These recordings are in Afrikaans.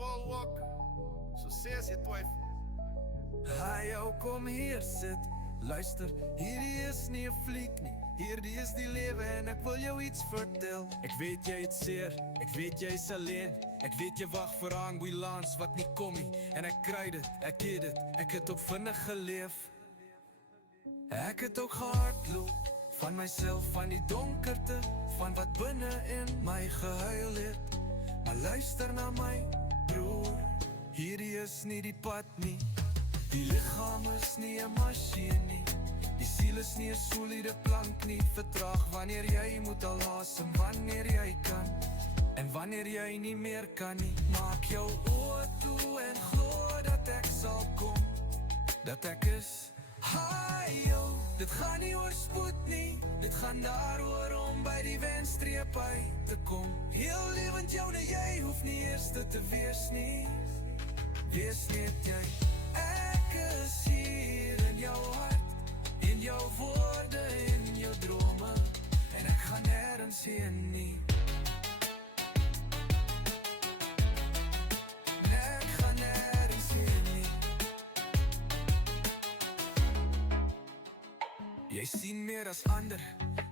Paul Walker, succes jy twyfel. Hey jou, kom hier sit. Luister, hierdie is nie 'n fliek nie. Hierdie is die lewe en ek wil jou iets vertel. Ek weet jy het seer, ek weet jy is alleen. Ek weet jy wag vir 'n ambulans wat nie kom nie. En ek kry dit, ek het dit, ek het ook vinnig geleef. Ek het ook gehardloop van myself, van die donkerte, van wat binne in my gehuil het. Maar luister na my, broer, hierdie is nie die pad nie. Die lichaam is nie 'n masjien nie. Die siel is nie 'n soliede plank nie. Vertraag wanneer jy moet al asem, wanneer jy kan. En wanneer jy nie meer kan nie, maak jou oë toe en glo dat ek sal kom. Dat ek is. Hi yo, dit gaan nie oor spoed nie. Dit gaan daaroor om by die wenstreep uit te kom. Heel lewend jou en jy hoef nie eerste te wees nie. Wees net jy. Ek is hier in jou hart, in jou woorde, in jou drome. En ek gaan nergens heen nie. Ek gaan nergens heen nie. Jy sien meer as ander.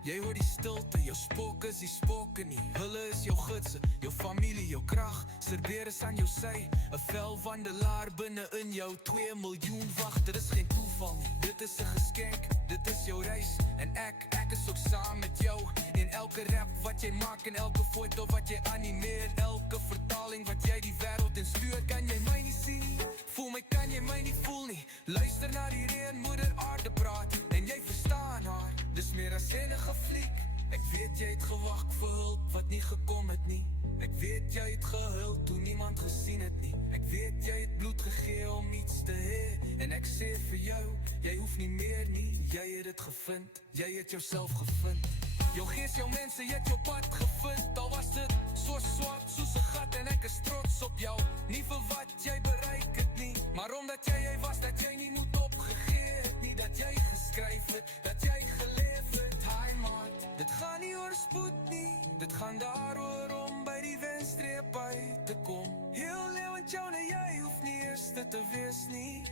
Jy hoor die stilte, jou spook is die spooke nie. Hulle is jou gidse, jou familie, jou krag. Serveer is aan jou sy, 'n velwandelaar binne in jou. 2 miljoen wag, dit is geen toeval nie. Dit is 'n geskenk, dit is jou reis. En ek is ook saam met jou. In elke rap wat jy maak, en elke foto wat jy animeer. Elke vertaling wat jy die wêreld instuur. Kan jy my nie sien? Voel my, kan jy my nie voel nie? Luister na die reën, moeder aarde praat. En jy verstaan haar, dis meer as enige fliek. Ek weet jy het gewag vir hulp wat nie gekom het nie. Ek weet jy het gehuil toe niemand gesien het nie. Ek weet jy het bloed gegee om iets te hê. En ek sê vir jou, jy hoef nie meer nie. Jy het dit gevind, jy het jouself gevind. Jou gees, jou mense, jy het jou pad gevind. Al was dit so swart soos 'n gat. En ek is trots op jou, nie vir wat jy bereik het nie, maar omdat jy was, dat jy nie moet opgegee het nie. Dat jy geskryf het, dat jy geleef het. Hi maat, dit gaan nie oor spoed nie. Dit gaan daaroor om by die wenstreep uit te kom. Heel lewend jou en jy hoef nie eerste te wees nie.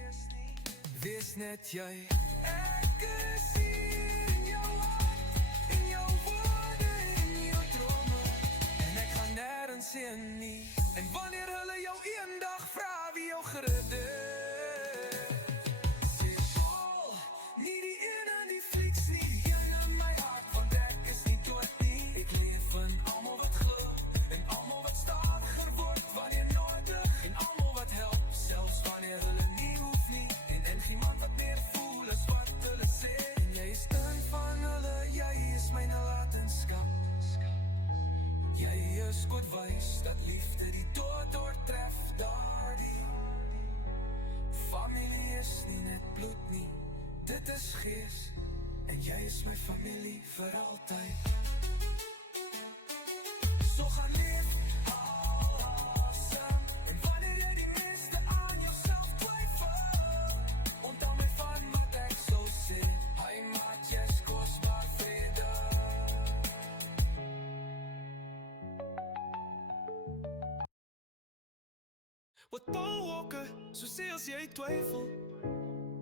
Wees net jy. Ek is hier in jou hart, in jou woorde, in jou drome. En ek gaan nergens heen nie. En wanneer hulle jou eendag vra wie jou gered het, sê Paul, nie die een in die flieks nie. Die een in my hart, want ek is nie dood nie. Ek leef in almal wat glo, en almal wat stadiger word wanneer nodig. En almal wat help, selfs wanneer hulle nie hoef nie. En iemand wat meer voel as wat hulle sê. En jy is een van hulle, jy is my nalatenskap. Jy is God wys dat liefde die dood doortref daardie. Familie is nie net bloed nie, dit is gees. En jy is my familie vir altyd. So gaan leef, awesome. En wanneer jy die minste aan jouself twyfel, onthou my van wat ek so sê. Hy maak jy kosbaar vrede. Wat Paul Walker, so sê as jy twyfel.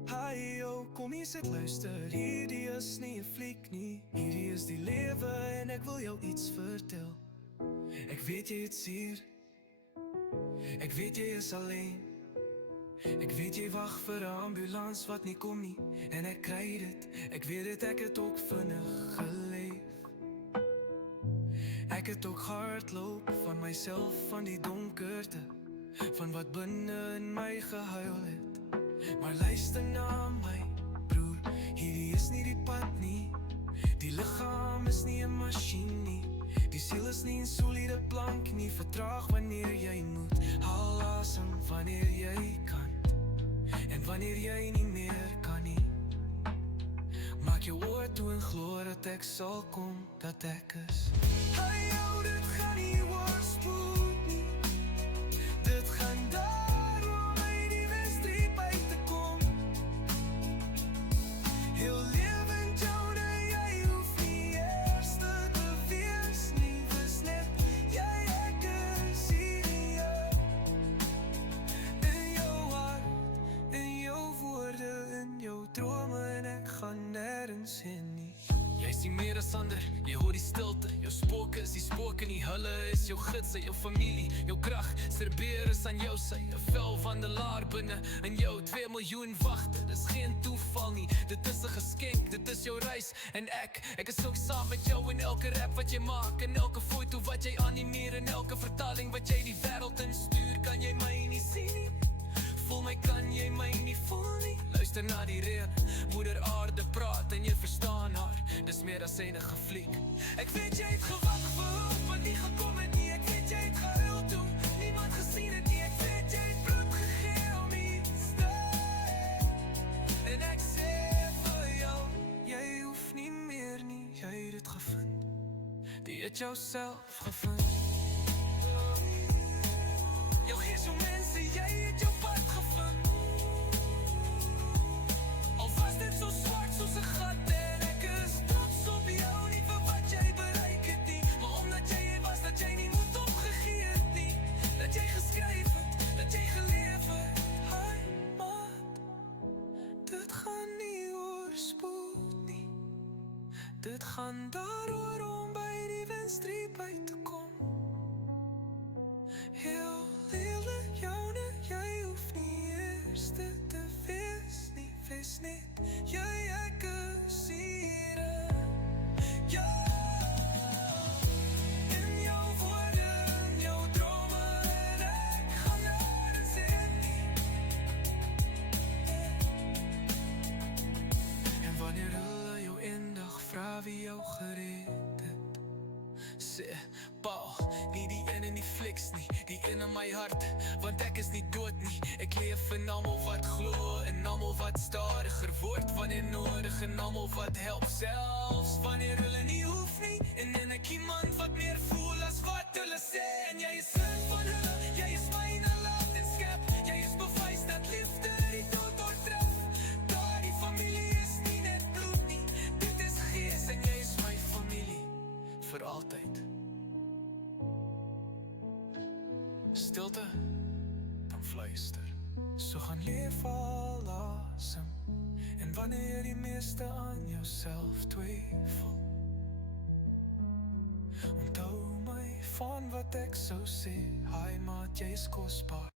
Hi yo, kom hier sit luister. Hierdie is nie 'n fliek nie. Hierdie is die lewe en ek wil jou iets vertel. Ek weet jy het seer. Ek weet jy is alleen. Ek weet jy wag vir 'n ambulans wat nie kom nie. En ek kry dit, ek weet dit, ek het ook vinnig geleef. Ek het ook hardloop van myself, van die donkerte, van wat binne in my gehuil het. Maar luister na my, broer, hierdie is nie die pad nie. Die lichaam is nie 'n masjien nie. Die siel is nie 'n soliede plank nie. Vertraag wanneer jy moet, haal asem wanneer jy kan. En wanneer jy nie meer kan nie, maak jou oor toe en glo dat ek sal kom, dat ek is. Hey jou, dit gaan nie oor spoed nie. Dit gaan daarom uit die wenstreep uit te kom. Heel lewend jou en jy hoef nie eerste te wees nie. Dis net jy, ek is hier. nie meer as ander. Jy hoor die stilte, jou spooke is die spooke nie. Hulle is jou gidse, jou familie, jou krag. Serbeer is aan jou sy, 'n velwandelaar binne in jou. 2 miljoen wagte, dis geen toeval nie. Dit is 'n geskenk, dit is jou reis. En ek is ook saam met jou in elke rap wat jy maak, in elke foto wat jy animeer, in elke vertaling wat jy die wêreld instuur. Kan jy my nie sien nie? Voel my, kan jy my nie voel nie? Luister na die reën, moeder aarde praat en jy verstaan haar. Dis meer as enige fliek. Ek weet jy het gewag vir hulp, wat nie gekom het nie. Ek weet jy het gehuil toe niemand gesien het nie. Ek weet jy het bloed gegee om iets te hê. En ek sê vir jou, jy hoef nie meer nie. Jy het dit gevind, die het jou self gevind. Jou gees, jou mense, jy het jou pad gevind. Al was dit so swart soos 'n gat. En ek is trots op jou, nie vir wat jy bereik het nie, maar omdat jy hier was, dat jy nie moed opgegee het nie. Dat jy geskryf het, dat jy geleef het. Hi maat, dit gaan nie oor spoed nie. Dit gaan daaroor om by die wenstreep uit te kom. Heel lewe joune, jy hoef nie eerste te wees nie. Wees net jy, ek is hier. Ja, in jou woorde, in jou drome, en ek gaan nergens heen nie. En wanneer hulle jou eendag vra wie jou gered het, sê, Paul, nie die een in die fliks nie, die een in my hart, want ek is nie dood nie. Ek leef in almal wat glo, en almal wat stadiger word wanneer nodig, en almal wat help, selfs wanneer hulle nie hoef nie. En ek iemand wat meer voel as wat hulle sê. En jy is een van hulle, jy is myne laat en skep. Jy is bewys dat liefde die dood oortref. Daardie familie is nie net bloed nie, dit is gees. En jy is my familie, vir altyd. Stilte, dan fluister. So gaan leef al asem. En wanneer jy die meeste aan jouself twyfel, onthou my van wat ek sou sê. Hi maat, jy is kosbaar.